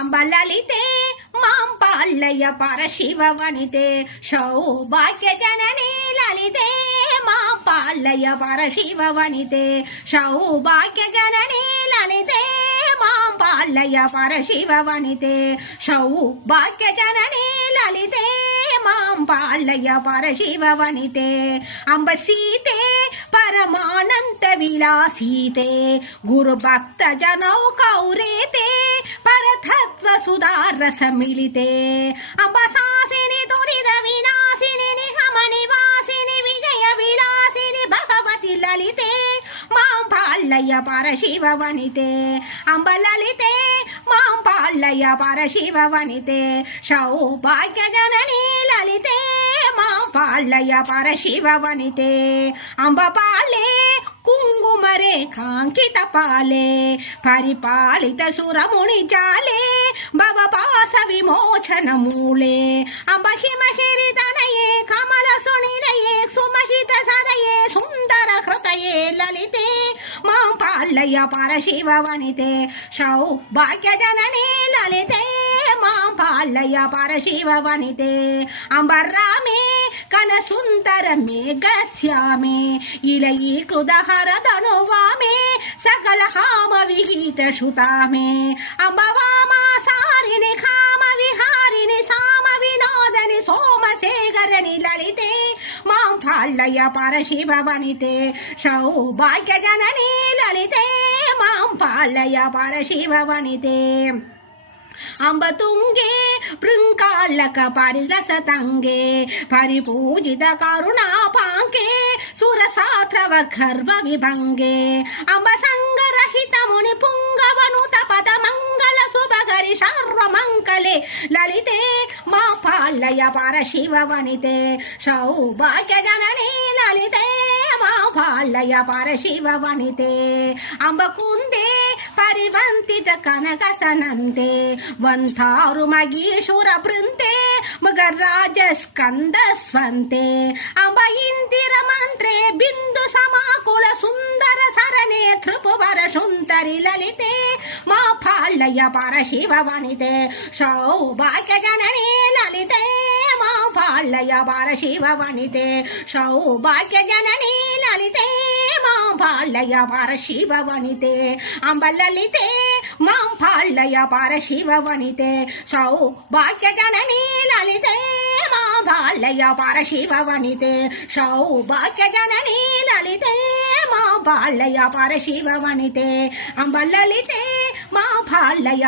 అంబ లలితే మాం పాళ్ళయ్య పరశివ వనితే సౌభాగ్య జననీ లలితే మాం పాళ్ళయ్య పరశివ వనితే సౌభాగ్య జననీ లలితే మాం పాళ్ళయ్య పరశివ వనితే సౌభాగ్య జననీ లలితే మాం పాళ్ళయ్య పరశివ వనితే అంబ సీతే పరమానంద విలాసీతే గురు భక్త జనౌ కౌరేతే పరతత్వ సుధారస మిలితే అంబ సాసిని దురిత వినాశిని నిగమ నివాసిని విజయ విలాసిని భగవతి లలితే మాం పాళ్ళయ్య పరశివ వనితే అంబ లలితే మాం పాళ్ళయ్య పరశివ వనితే సౌభాగ్య జననీ లలితే మాం పాళ్ళయ్య పరశివ వనితే అంబ పాలే కుంగుమరే కాంకిత పాలే పరిపాలిత సురముని జాలే భవపాస విమోచన మూలే అంబ హిమహిరి తనయే కమల సునిరయే సుమహిత సదయే సుందర హృదయే లలితే మాం పాళ్ళయ్య పరశివ వనితే సౌభాగ్య జననీ లలితే మాం పాళ్ళయ్య పరశివ వనితే అంబ రామే కన సుందర మేఘశ్యామే ఇలయీ కృదహర ధనువామే సకల హామ విహిత సుతామే అంబ వామాసారిణి కామ విహారిణి సామ వినోదని సోమశేఖరణి లలితే మాం పాళ్ళయ్య పరశివ వనితే సౌభాగ్య జననీ లలితే మాం పాళ్ళయ్య పరశివ వనితే అంబ తుంగే పృంకాళ్ళక పరిలసతంగే పరిపూజిత కరుణాపాంకే సురసాత్రవ గర్వ విభంగే అంబ సంగరహిత ముని పుంగవనుత పద మంగళ శుభకరి సర్వమంగళే లలితే మా పాళ్ళయ్య పరశివ వనితే సౌభాగ్య జననీ లలితే మా పాళ్ళయ్య పరశివ వనితే అంబ కుందే పరివంతిత కనక సనంతే వంతారు మగీశుర బృంతే మగరాజ స్కంద స్వంతే అంబ ఇందిర మంత్రే బిందు సమాకుల సుందర సరణే త్రిపువర సుందరి లలితే మా పాళ్ళయ్య పరశివ వనితే సౌభాగ్య జననీ లలితే మా పాళ్ళయ్య పరశివ వనితే సౌభాగ్య జననీ లలితే మా పాళ్ళయ్య పరశివ వనితే అంబ లలితే మాం పాళ్ళయ్య పరశివ వనితే సౌభాగ్య జననీ లలితే మా పాళ్ళయ్య పరశివ వనితే సౌభాగ్య జననీ లలితే మా పాళ్ళయ్య పరశివ వనితే అంబ లలితే మా పాళ్ళయ్య